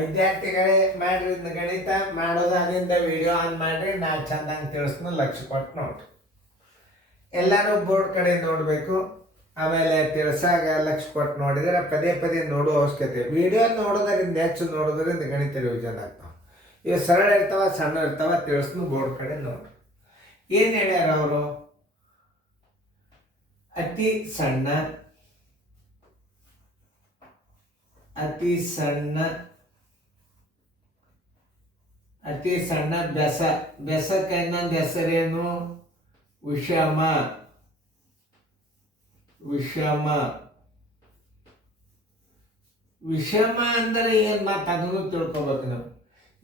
ವಿದ್ಯಾರ್ಥಿಗಳೇ ಮಾಡ್ರಿ ಇದ್ನ ಗಣಿತ ಮಾಡೋದಾದ್ರಿಂದ ವಿಡಿಯೋ ಆನ್ ಮಾಡ್ರಿ. ನಾ ಚಂದಂಗೆ ತಿಳಿಸ್ನು ಲಕ್ಷ ಕೊಟ್ಟು ನೋಡ್ರಿ. ಎಲ್ಲರೂ ಬೋರ್ಡ್ ಕಡೆ ನೋಡಬೇಕು. ಆಮೇಲೆ ತಿಳಿಸಾಗ ಲಕ್ಷ ಕೊಟ್ಟು ನೋಡಿದರೆ ಪದೇ ಪದೇ ನೋಡುವ ಅವಶ್ಯಕತೆ. ವಿಡಿಯೋ ನೋಡೋದರಿಂದ ಹೆಚ್ಚು ನೋಡೋದ್ರಿಂದ ಗಣಿತ ರಿವಿಷನ್ ಆಗ್ತಾವೆ. ಇವು ಸರಳ ಇರ್ತಾವ, ಸಣ್ಣ ಇರ್ತಾವ, ತಿಳಿಸ್ನು ಬೋರ್ಡ್ ಕಡೆ ನೋಡ್ರಿ. ಏನು ಹೇಳ್ಯಾರ ಅವರು? ಅತಿ ಸಣ್ಣ ಬೆಸಕ್ಕೆ ಇನ್ನೊಂದು ಹೆಸರೇನು? ವಿಷಮ. ವಿಷಮ ಅಂದರೆ ಏನು ಮಾತು ಅದನ್ನು ತಿಳ್ಕೊಬೇಕು ನಾವು.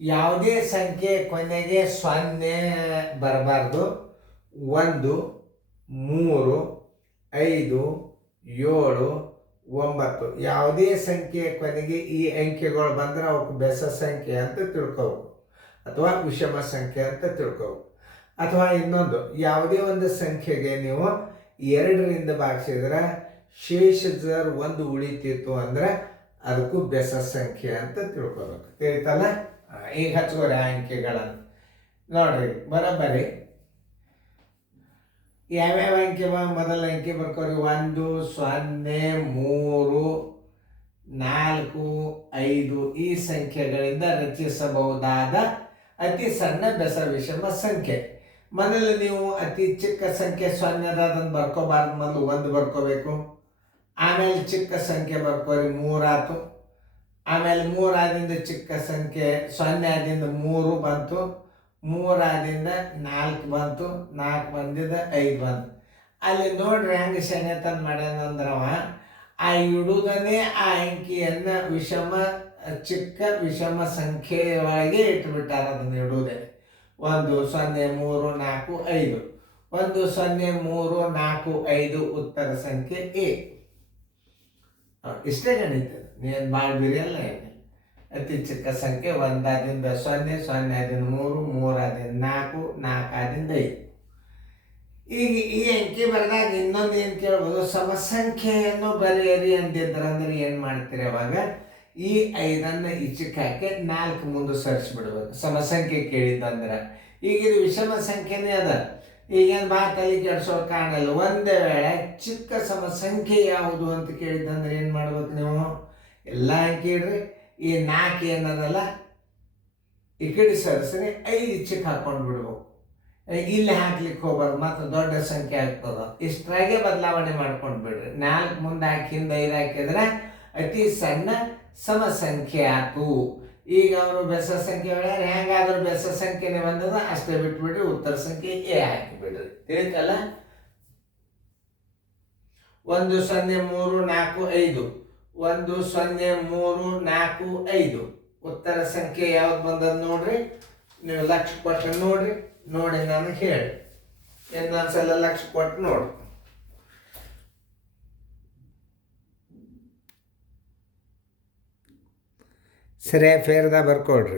ಯಾವುದೇ ಸಂಖ್ಯೆ ಕೊನೆಗೆ 0 ಬರಬಾರ್ದು. 1, 3, 5, 7, 9 ಯಾವುದೇ ಸಂಖ್ಯೆ ಕೊನೆಗೆ ಈ ಅಂಕೆಗಳು ಬಂದರೆ ಅವಕ್ಕೆ ಬೆಸ ಸಂಖ್ಯೆ ಅಂತ ತಿಳ್ಕೋಬೇಕು, ಅಥವಾ ವಿಷಮ ಸಂಖ್ಯೆ ಅಂತ ತಿಳ್ಕೋಬೇಕು. ಅಥವಾ ಇನ್ನೊಂದು, ಯಾವುದೇ ಒಂದು ಸಂಖ್ಯೆಗೆ ನೀವು 2ರಿಂದ ಭಾಗಿಸಿದ್ರೆ ಶೇಷ 1 ಉಳಿತಿತ್ತು ಅಂದ್ರೆ ಅದಕ್ಕೂ ಬೆಸ ಸಂಖ್ಯೆ ಅಂತ ತಿಳ್ಕೋಬೇಕು. ತಿಳಿತಲ್ಲ? ಈಗ ಹಚ್ಕೋರಿ ಆ ಅಂಕೆಗಳನ್ನು ನೋಡ್ರಿ ಬರೋಬ್ಬರಿ. ಯಾವ್ಯಾವ ಅಂಕೆ ಮೊದಲ ಅಂಕೆ ಬರ್ಕೋರಿ. 1, 0, 3, 4, 5 ಈ ಸಂಖ್ಯೆಗಳಿಂದ ರಚಿಸಬಹುದಾದ ಅತಿ ಸಣ್ಣ ಬೆಸ ವಿಷಮ ಸಂಖ್ಯೆ. ಮೊದಲು ನೀವು ಅತಿ ಚಿಕ್ಕ ಸಂಖ್ಯೆ 0 ಅದನ್ನು ಬರ್ಕೋಬಾರ್ದು, ಮೊದಲು 1 ಬರ್ಕೋಬೇಕು. ಆಮೇಲೆ ಚಿಕ್ಕ ಸಂಖ್ಯೆ ಬರ್ಕೋರಿ, 3 ಆಯ್ತು. ಆಮೇಲೆ 3 ಆದಿಂದ ಚಿಕ್ಕ ಸಂಖ್ಯೆ 0 ಆದಿಂದ 3 ಬಂತು, 3 ಆದಿಂದ 4 ಬಂತು, 4 ಬಂದಿದ್ದ 5 ಬಂತು. ಅಲ್ಲಿ ನೋಡ್ರಿ ಹೆಂಗೆ ಶನಿತನ ಮಾಡ್ಯಾನಂದ್ರವ ಆ ಇಡುವುದನ್ನೇ ಆ ಅಂಕಿಯನ್ನು ಚಿಕ್ಕ ವಿಷಮ ಸಂಖ್ಯೆಯೊಳಗೆ ಇಟ್ಟುಬಿಟ್ಟಾರ. ಅದನ್ನು ಇಡುವುದೇ 1, 0, 3, 4, 5. 1, 0, 3, 4, 5 ಉತ್ತರ ಸಂಖ್ಯೆ ಎ. ಇಷ್ಟೇ ಗಣಿತ. ನೀನು ಭಾಳ ಬಿರಿಯಲ್ಲ. ಅತಿ ಚಿಕ್ಕ ಸಂಖ್ಯೆ 1 ಆದಿಂದ 0, 0 ಆದಿಂದ 3, 3 ಆದಿಂದ 4, 4 ಆದಿಂದ 5. ಈಗ ಈ ಅಂಕಿ ಬರೆದಾಗ ಇನ್ನೊಂದು ಏನು ಕೇಳ್ಬೋದು? ಸಮಸಂಖ್ಯೆಯನ್ನು ಬರೆಯಿರಿ ಅಂತಿದ್ರೆ ಅಂದ್ರೆ ಏನು ಮಾಡ್ತೀರಿ? ಅವಾಗ ಈ 5ಅನ್ನು ಈಚೆಗೆ ಹಾಕಿ 4 ಮುಂದೆ ಸರಿಸ್ಬಿಡ್ಬೇಕು. ಸಮಸಂಖ್ಯೆ ಕೇಳಿದ್ದಂದ್ರೆ ಈಗ ಇದು ವಿಷಮ ಸಂಖ್ಯೆನೇ ಅದ. ಈಗೇನು ತಲೆ ಕೆಡಿಸೋ ಕಾಣಲ್ಲ. ಒಂದೇ ವೇಳೆ ಚಿಕ್ಕ ಸಮಸಂಖ್ಯೆ ಯಾವುದು ಅಂತ ಕೇಳಿದ್ದಂದ್ರೆ ಏನು ಮಾಡ್ಬೇಕು ನೀವು? ಎಲ್ಲ ಅಂಕಿ ಇಡ್ರಿ. ಈ 4 ಏನದಲ್ಲ ಈ ಕಡೆ ಸರಿಸ್ರಿ, 5 ಈಚೆಗೆ ಹಾಕೊಂಡು ಬಿಡ್ಬೇಕು. ಇಲ್ಲಿ ಹಾಕ್ಲಿಕ್ಕೆ ಹೋಗ್ಬಾರ್ದು, ಮತ್ತು ದೊಡ್ಡ ಸಂಖ್ಯೆ ಆಗ್ತದ. ಇಷ್ಟರಾಗೆ ಬದಲಾವಣೆ ಮಾಡ್ಕೊಂಡು ಬಿಡ್ರಿ. 4 ಮುಂದೆ ಹಾಕಿ 5 ಹಾಕಿದ್ರೆ ಅತಿ ಸಣ್ಣ ಸಮಸಂಖ್ಯೆ ಆಯ್ತು. ಈಗ ಅವರು ಬೆಸ ಸಂಖ್ಯೆ ಹೇಳ್ಯಾರ, ಹೆಂಗಾದ್ರೂ ಬೆಸ ಸಂಖ್ಯೆನೇ ಬಂದದ ಅಷ್ಟೇ ಬಿಟ್ಬಿಡ್ರಿ. ಉತ್ತರ ಸಂಖ್ಯೆ ಎ ಹಾಕಿಬಿಡ್ರಿ. ತಿಳಿತಲ್ಲ? 1, 0, 3, 4, 5. 1, 0, 3, 4, 5 ಉತ್ತರ ಸಂಖ್ಯೆ ಯಾವ್ದು ಬಂದದ ನೋಡ್ರಿ. ನೀವು ಲಕ್ಷ ಕೊಟ್ಟು ನೋಡ್ರಿ. ನೋಡಿ ನಾನು ಹೇಳಿ ಇನ್ನೊಂದ್ಸಲ ಲಕ್ಷ ಕೊಟ್ಟು ನೋಡಿ. ಸರಿ ಫೇರ್ದ ಬರ್ಕೊಡ್ರಿ.